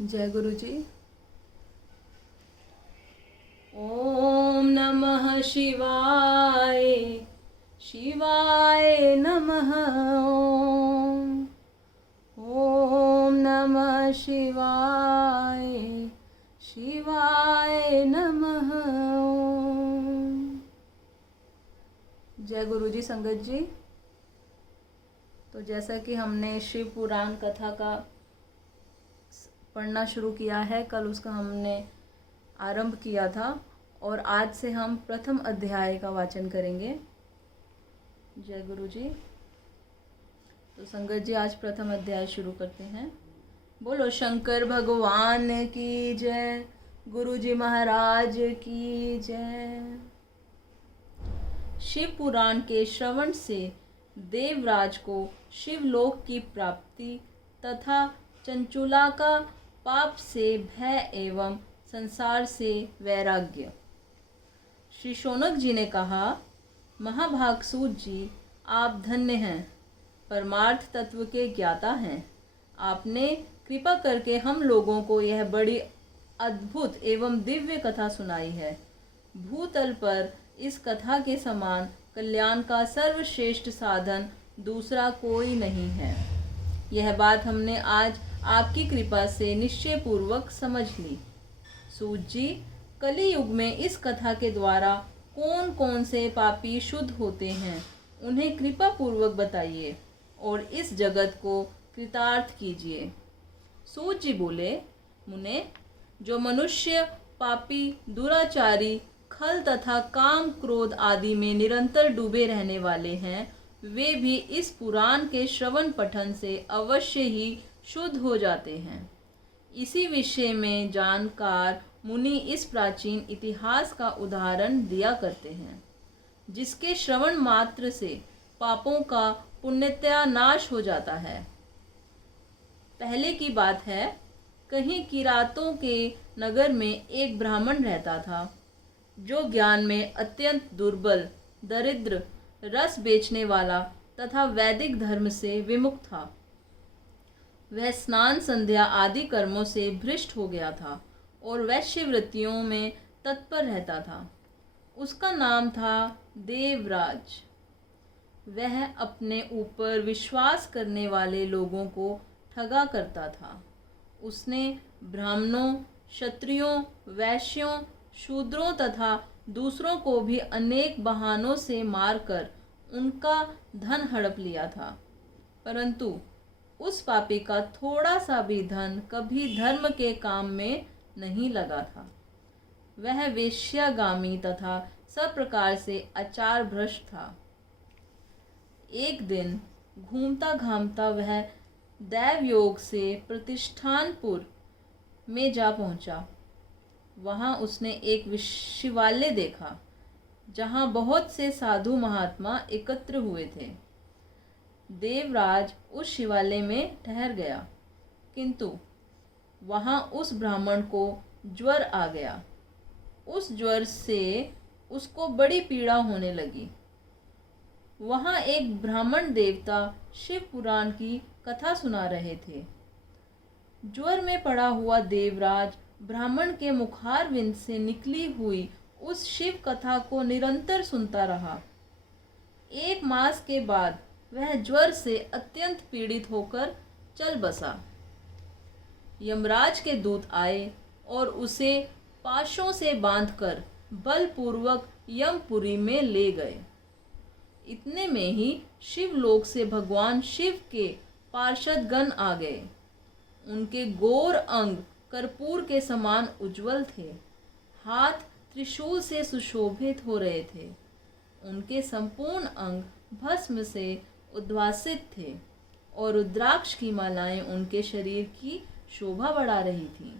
जय गुरु जी। ओम नमः शिवाय, शिवाय नमः। ओम नमः शिवाय, शिवाय नमः। जय गुरु जी। संगत जी, तो जैसा कि हमने शिव पुराण कथा का पढ़ना शुरू किया है, कल उसका हमने आरंभ किया था और आज से हम प्रथम अध्याय का वाचन करेंगे। जय गुरु जी। तो संगत जी, आज प्रथम अध्याय शुरू करते हैं। बोलो शंकर भगवान की जय, गुरु जी महाराज की जय। शिव पुराण के श्रवण से देवराज को शिवलोक की प्राप्ति तथा चंचुला का पाप से भय एवं संसार से वैराग्य। श्री शौनक जी ने कहा, महाभागसूत जी, आप धन्य हैं, परमार्थ तत्व के ज्ञाता हैं। आपने कृपा करके हम लोगों को यह बड़ी अद्भुत एवं दिव्य कथा सुनाई है। भूतल पर इस कथा के समान कल्याण का सर्वश्रेष्ठ साधन दूसरा कोई नहीं है। यह बात हमने आज आपकी कृपा से निश्चय पूर्वक समझ ली। सूत जी, कली युग में इस कथा के द्वारा कौन कौन से पापी शुद्ध होते हैं, उन्हें कृपा पूर्वक बताइए और इस जगत को कृतार्थ कीजिए। सूत जी बोले, मुने, जो मनुष्य पापी, दुराचारी, खल तथा काम क्रोध आदि में निरंतर डूबे रहने वाले हैं, वे भी इस पुराण के श्रवण पठन से अवश्य ही शुद्ध हो जाते हैं। इसी विषय में जानकार मुनि इस प्राचीन इतिहास का उदाहरण दिया करते हैं, जिसके श्रवण मात्र से पापों का पुण्यतया नाश हो जाता है। पहले की बात है, कहीं किरातों के नगर में एक ब्राह्मण रहता था, जो ज्ञान में अत्यंत दुर्बल, दरिद्र, रस बेचने वाला तथा वैदिक धर्म से विमुख था। वह स्नान संध्या आदि कर्मों से भ्रष्ट हो गया था और वैश्यवृत्तियों में तत्पर रहता था। उसका नाम था देवराज। वह अपने ऊपर विश्वास करने वाले लोगों को ठगा करता था। उसने ब्राह्मणों, क्षत्रियों, वैश्यों, शूद्रों तथा दूसरों को भी अनेक बहानों से मारकर उनका धन हड़प लिया था, परंतु उस पापी का थोड़ा सा भी धन कभी धर्म के काम में नहीं लगा था। वह वेश्यागामी तथा सब प्रकार से आचार भ्रष्ट था। एक दिन घूमता घामता वह दैवयोग से प्रतिष्ठानपुर में जा पहुंचा। वहां उसने एक शिवालय देखा, जहां बहुत से साधु महात्मा एकत्र हुए थे। देवराज उस शिवालय में ठहर गया, किंतु वहां उस ब्राह्मण को ज्वर आ गया। उस ज्वर से उसको बड़ी पीड़ा होने लगी। वहां एक ब्राह्मण देवता शिव पुराण की कथा सुना रहे थे। ज्वर में पड़ा हुआ देवराज ब्राह्मण के मुखारविंद से निकली हुई उस शिव कथा को निरंतर सुनता रहा। 1 मास के बाद वह ज्वर से अत्यंत पीड़ित होकर चल बसा। यमराज के दूत आए और उसे पाशों से बांधकर बलपूर्वक यमपुरी में ले गए। इतने में ही शिवलोक से भगवान शिव के पार्षद गण आ गए। उनके गोर अंग कर्पूर के समान उज्जवल थे, हाथ त्रिशूल से सुशोभित हो रहे थे। उनके संपूर्ण अंग भस्म से उद्वासित थे और रुद्राक्ष की मालाएं उनके शरीर की शोभा बढ़ा रही थीं।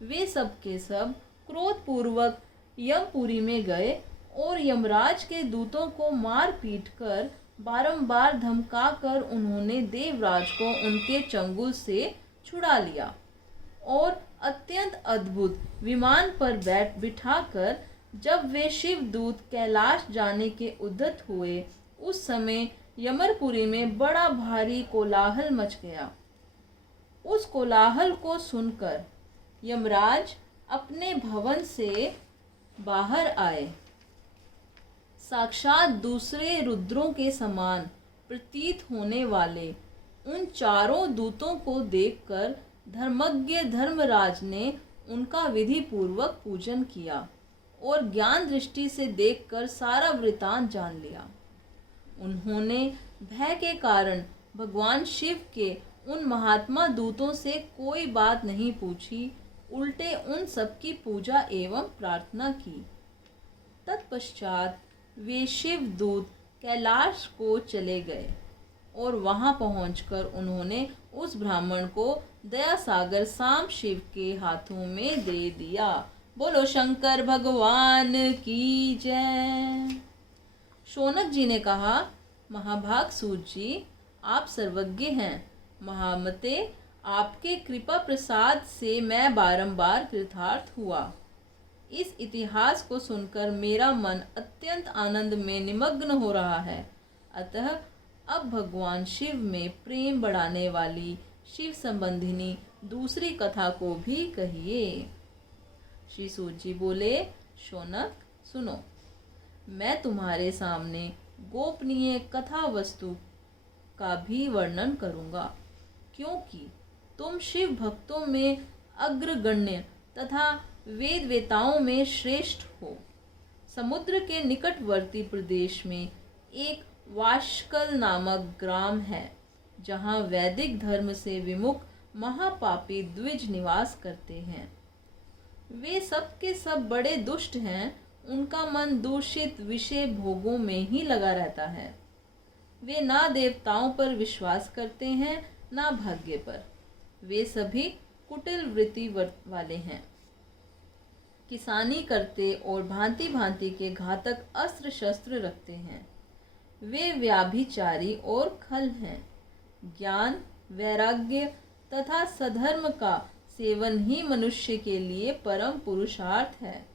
वे सब के सब क्रोधपूर्वक यमपुरी में गए और यमराज के दूतों को मार पीट कर बारंबार धमकाकर उन्होंने देवराज को उनके चंगुल से छुड़ा लिया और अत्यंत अद्भुत विमान पर बिठाकर जब वे शिवदूत कैलाश जाने के उद्यत हुए, उस समय यमरपुरी में बड़ा भारी कोलाहल मच गया। उस कोलाहल को सुनकर यमराज अपने भवन से बाहर आए। साक्षात दूसरे रुद्रों के समान प्रतीत होने वाले उन चारों दूतों को देखकर धर्मज्ञ धर्मराज ने उनका विधि पूर्वक पूजन किया और ज्ञान दृष्टि से देखकर सारा वृतांत जान लिया। उन्होंने भय के कारण भगवान शिव के उन महात्मा दूतों से कोई बात नहीं पूछी, उल्टे उन सबकी पूजा एवं प्रार्थना की। तत्पश्चात वे शिव दूत कैलाश को चले गए और वहां पहुंचकर उन्होंने उस ब्राह्मण को दया सागर सांब शिव के हाथों में दे दिया। बोलो शंकर भगवान की जय। शौनक जी ने कहा, महाभाग सूत जी, आप सर्वज्ञ हैं। महामते, आपके कृपा प्रसाद से मैं बारंबार कृतार्थ हुआ। इस इतिहास को सुनकर मेरा मन अत्यंत आनंद में निमग्न हो रहा है। अतः अब भगवान शिव में प्रेम बढ़ाने वाली शिव संबंधिनी दूसरी कथा को भी कहिए। श्री सूत जी बोले, शौनक सुनो, मैं तुम्हारे सामने गोपनीय कथा वस्तु का भी वर्णन करूँगा, क्योंकि तुम शिव भक्तों में अग्रगण्य तथा वेद वेताओं में श्रेष्ठ हो। समुद्र के निकटवर्ती प्रदेश में एक वाशकल नामक ग्राम है, जहाँ वैदिक धर्म से विमुख महापापी द्विज निवास करते हैं। वे सब के सब बड़े दुष्ट हैं। उनका मन दूषित विषय भोगों में ही लगा रहता है। वे ना देवताओं पर विश्वास करते हैं, ना भाग्य पर। वे सभी कुटिल वृत्ति वाले हैं। किसानी करते और भांति भांति के घातक अस्त्र शस्त्र रखते हैं। वे व्याभिचारी और खल हैं। ज्ञान, वैराग्य तथा सधर्म का सेवन ही मनुष्य के लिए परम पुरुषार्थ है।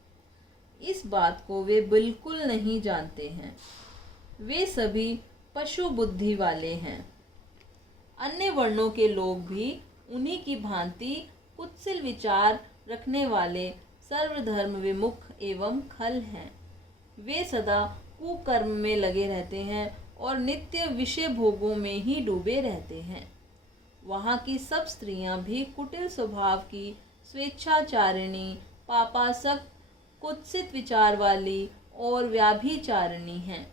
इस बात को वे बिल्कुल नहीं जानते हैं। वे सभी पशु बुद्धि वाले हैं। अन्य वर्णों के लोग भी उन्हीं की भांति कुत्सिल विचार रखने वाले सर्वधर्म विमुख एवं खल हैं। वे सदा कुकर्म में लगे रहते हैं और नित्य विषय भोगों में ही डूबे रहते हैं। वहाँ की सब स्त्रियां भी कुटिल स्वभाव की, स्वेच्छाचारिणी, पापासक्त, कुत्सित विचार वाली और व्याभिचारिणी हैं।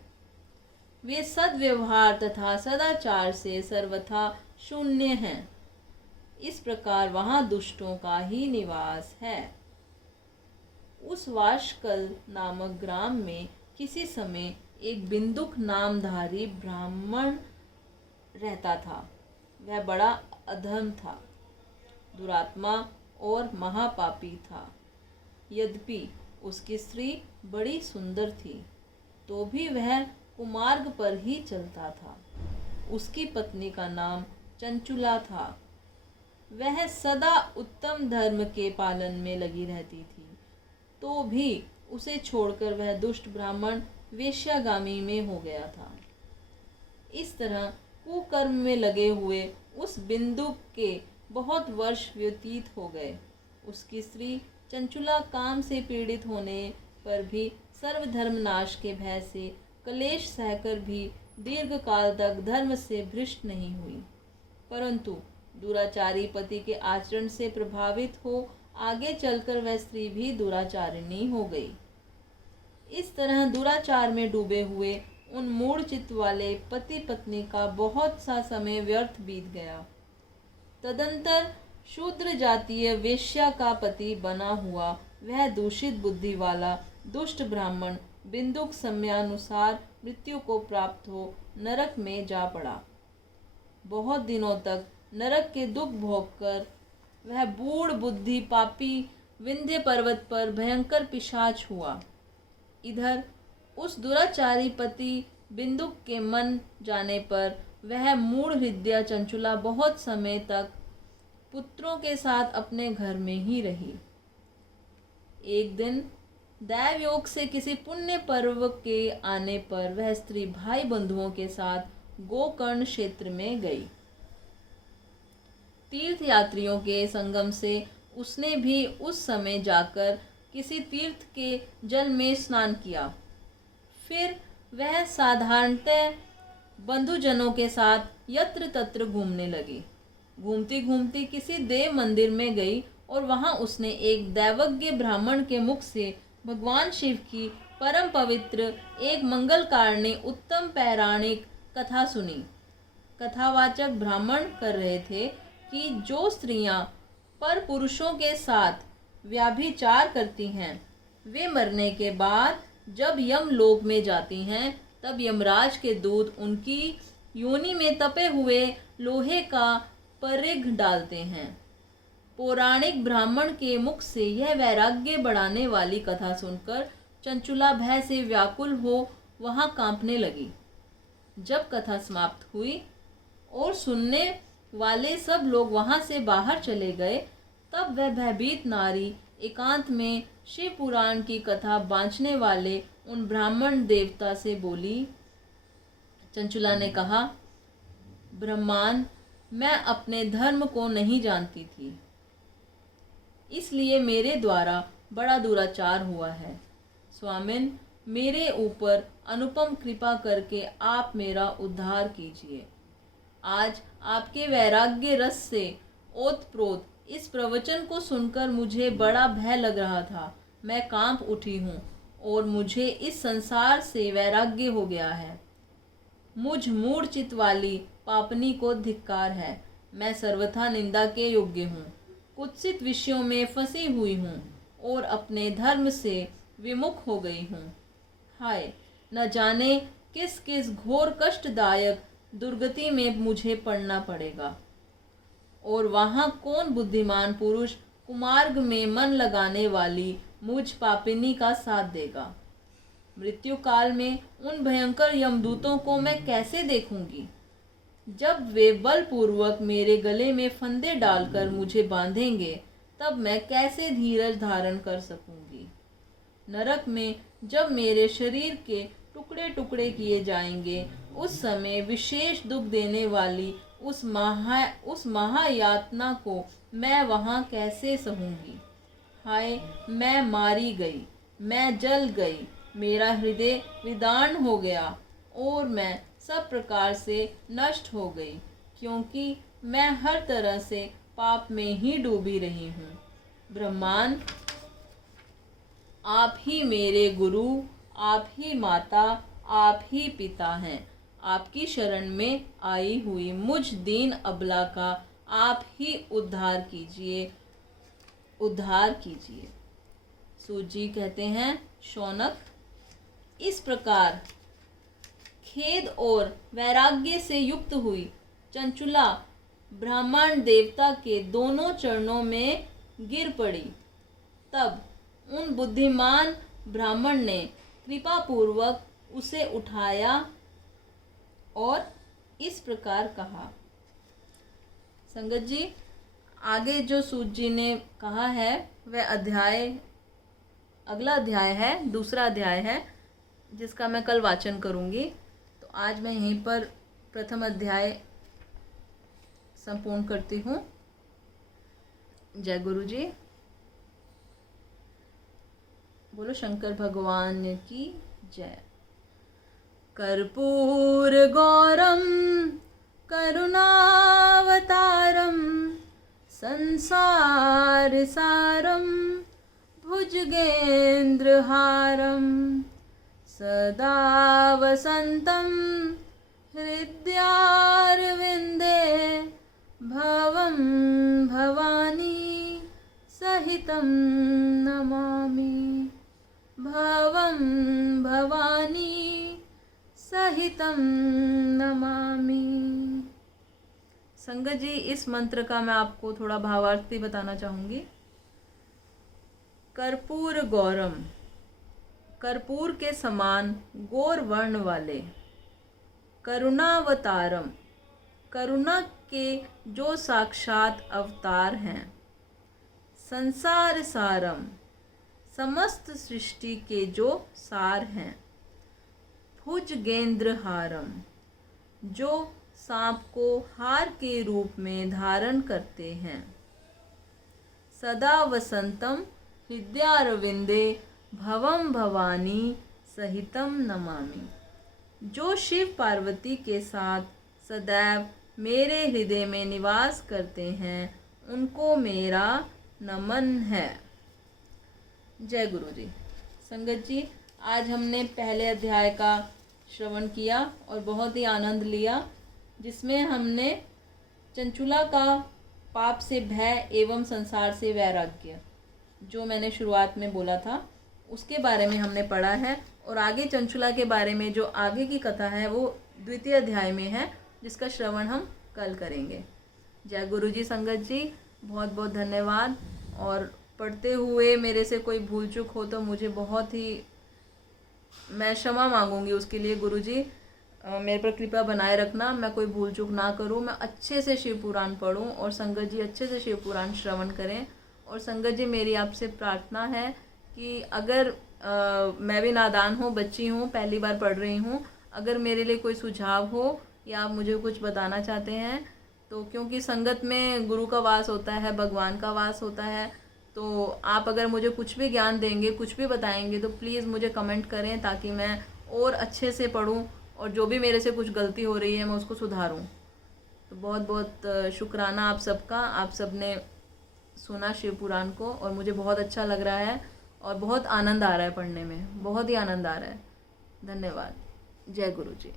वे सद्व्यवहार तथा सदाचार से सर्वथा शून्य हैं। इस प्रकार वहाँ दुष्टों का ही निवास है। उस वाशकल नामक ग्राम में किसी समय एक बिंदुक नामधारी ब्राह्मण रहता था। वह बड़ा अधम था, दुरात्मा और महापापी था। यद्यपि उसकी स्त्री बड़ी सुंदर थी, तो भी वह कुमार्ग पर ही चलता था। उसकी पत्नी का नाम चंचुला था। वह सदा उत्तम धर्म के पालन में लगी रहती थी, तो भी उसे छोड़कर वह दुष्ट ब्राह्मण वेश्यागामी में हो गया था। इस तरह कुकर्म में लगे हुए उस बिंदु के बहुत वर्ष व्यतीत हो गए। उसकी स्त्री चंचुला काम से पीड़ित होने पर भी सर्वधर्म नाश के भय से कलेश सहकर भी दीर्घ काल तक धर्म से भ्रष्ट नहीं हुई, परंतु दुराचारी पति के आचरण से प्रभावित हो आगे चलकर वह स्त्री भी दुराचारिणी हो गई। इस तरह दुराचार में डूबे हुए उन मूढ़ चित्त वाले पति पत्नी का बहुत सा समय व्यर्थ बीत गया। तदंतर शूद्र जातीय वेश्या का पति बना हुआ वह दूषित बुद्धि वाला दुष्ट ब्राह्मण बिंदुक समयानुसार मृत्यु को प्राप्त हो नरक में जा पड़ा। बहुत दिनों तक नरक के दुख भोगकर वह बूढ़ बुद्धि पापी विंध्य पर्वत पर भयंकर पिशाच हुआ। इधर उस दुराचारी पति बिंदुक के मन जाने पर वह मूढ़ हृदय चंचुला बहुत समय तक पुत्रों के साथ अपने घर में ही रही। एक दिन दैव योग से किसी पुण्य पर्व के आने पर वह स्त्री भाई बंधुओं के साथ गोकर्ण क्षेत्र में गई। तीर्थ यात्रियों के संगम से उसने भी उस समय जाकर किसी तीर्थ के जल में स्नान किया। फिर वह साधारणतः बंधुजनों के साथ यत्र तत्र घूमने लगी। घूमती घूमती किसी देव मंदिर में गई और वहां उसने एक दैवज्ञ ब्राह्मण के मुख से भगवान शिव की परम पवित्र एक मंगलकारिणी उत्तम पौराणिक कथा सुनी। कथावाचक ब्राह्मण कर रहे थे कि जो स्त्रियां पर पुरुषों के साथ व्याभिचार करती हैं वे मरने के बाद जब यमलोक में जाती हैं तब यमराज के दूत उनकी योनि में तपे हुए लोहे का परिघ डालते हैं। पौराणिक ब्राह्मण के मुख से यह वैराग्य बढ़ाने वाली कथा सुनकर चंचुला भय से व्याकुल हो वहां कांपने लगी। जब कथा समाप्त हुई और सुनने वाले सब लोग वहां से बाहर चले गए तब वह भयभीत नारी एकांत में शिव पुराण की कथा बांचने वाले उन ब्राह्मण देवता से बोली। चंचुला ने कहा, ब्रह्मान, मैं अपने धर्म को नहीं जानती थी, इसलिए मेरे द्वारा बड़ा दुराचार हुआ है। स्वामिन, मेरे ऊपर अनुपम कृपा करके आप मेरा उद्धार कीजिए। आज आपके वैराग्य रस से ओतप्रोत इस प्रवचन को सुनकर मुझे बड़ा भय लग रहा था। मैं कांप उठी हूँ और मुझे इस संसार से वैराग्य हो गया है। मुझ मूढ़चित वाली पापनी को धिक्कार है। मैं सर्वथा निंदा के योग्य हूँ, कुत्सित विषयों में फंसी हुई हूँ और अपने धर्म से विमुख हो गई हूँ। हाय, न जाने किस किस घोर कष्टदायक दुर्गति में मुझे पड़ना पड़ेगा और वहाँ कौन बुद्धिमान पुरुष कुमार्ग में मन लगाने वाली मुझ पापिनी का साथ देगा। मृत्यु काल में उन भयंकर यमदूतों को मैं कैसे देखूंगी जब वे बलपूर्वक मेरे गले में फंदे डालकर मुझे बांधेंगे, तब मैं कैसे धीरज धारण कर सकूंगी। नरक में जब मेरे शरीर के टुकड़े टुकड़े किए जाएंगे उस समय विशेष दुख देने वाली उस महायातना को मैं वहाँ कैसे सहूंगी। हाय, मैं मारी गई, मैं जल गई, मेरा हृदय विदार्ण हो गया और मैं सब प्रकार से नष्ट हो गई, क्योंकि मैं हर तरह से पाप में ही डूबी रही हूँ। ब्रह्मान, आप ही मेरे गुरु, आप ही माता, आप ही पिता हैं। आपकी शरण में आई हुई मुझ दीन अबला का आप ही उद्धार कीजिए, उद्धार कीजिए। सूत जी कहते हैं, शौनक, इस प्रकार खेद और वैराग्य से युक्त हुई चंचुला ब्राह्मण देवता के दोनों चरणों में गिर पड़ी। तब उन बुद्धिमान ब्राह्मण ने कृपा पूर्वक उसे उठाया और इस प्रकार कहा। संगत जी, आगे जो सूत जी ने कहा है वह अगला अध्याय है, दूसरा अध्याय है, जिसका मैं कल वाचन करूंगी। तो आज मैं यहीं पर प्रथम अध्याय संपूर्ण करती हूँ। जय गुरु जी। बोलो शंकर भगवान की जय। कर्पूर गौरम करुणावतारम संसार सारम भुजगेन्द्रहारम सदा वसन्तं हृदयारविन्दे भवं भवानी सहितं नमामि, भवं भवानी सहितं नमामि। संगत जी, इस मंत्र का मैं आपको थोड़ा भावार्थ भी बताना चाहूँगी। कर्पूर गौरम, कर्पूर के समान गौर वर्ण वाले। करुणावतारम, करुणा के जो साक्षात अवतार हैं। संसार सारम, समस्त सृष्टि के जो सार हैं। भुजगेंद्र हारम, जो सांप को हार के रूप में धारण करते हैं। सदा वसंतम हृदयारविंदे भवम भवानी सहितम नमामि। जो शिव पार्वती के साथ सदैव मेरे हृदय में निवास करते हैं उनको मेरा नमन है। जय गुरु जी। संगत जी, आज हमने पहले अध्याय का श्रवण किया और बहुत ही आनंद लिया, जिसमें हमने चंचुला का पाप से भय एवं संसार से वैराग्य, जो मैंने शुरुआत में बोला था, उसके बारे में हमने पढ़ा है। और आगे चंचुला के बारे में जो आगे की कथा है वो द्वितीय अध्याय में है, जिसका श्रवण हम कल करेंगे। जय गुरु जी। संगत जी, बहुत बहुत धन्यवाद। और पढ़ते हुए मेरे से कोई भूल चूक हो तो मुझे बहुत ही, मैं क्षमा मांगूंगी उसके लिए। गुरु जी मेरे पर कृपा बनाए रखना, मैं कोई भूल चूक ना करूं, मैं अच्छे से शिव पुराण पढूं और संगत जी अच्छे से शिव पुराण श्रवण करें। और संगत जी, मेरी आपसे प्रार्थना है कि अगर मैं भी नादान हूँ, बच्ची हूँ, पहली बार पढ़ रही हूँ, अगर मेरे लिए कोई सुझाव हो या आप मुझे कुछ बताना चाहते हैं तो, क्योंकि संगत में गुरु का वास होता है, भगवान का वास होता है, तो आप अगर मुझे कुछ भी ज्ञान देंगे, कुछ भी बताएंगे तो प्लीज़ मुझे कमेंट करें, ताकि मैं और अच्छे से पढूं और जो भी मेरे से कुछ गलती हो रही है मैं उसको सुधारूं। तो बहुत बहुत शुक्राना आप सबका। आप सब ने सुना शिव पुराण को और मुझे बहुत अच्छा लग रहा है और बहुत आनंद आ रहा है पढ़ने में, बहुत ही आनंद आ रहा है। धन्यवाद। जय गुरु जी।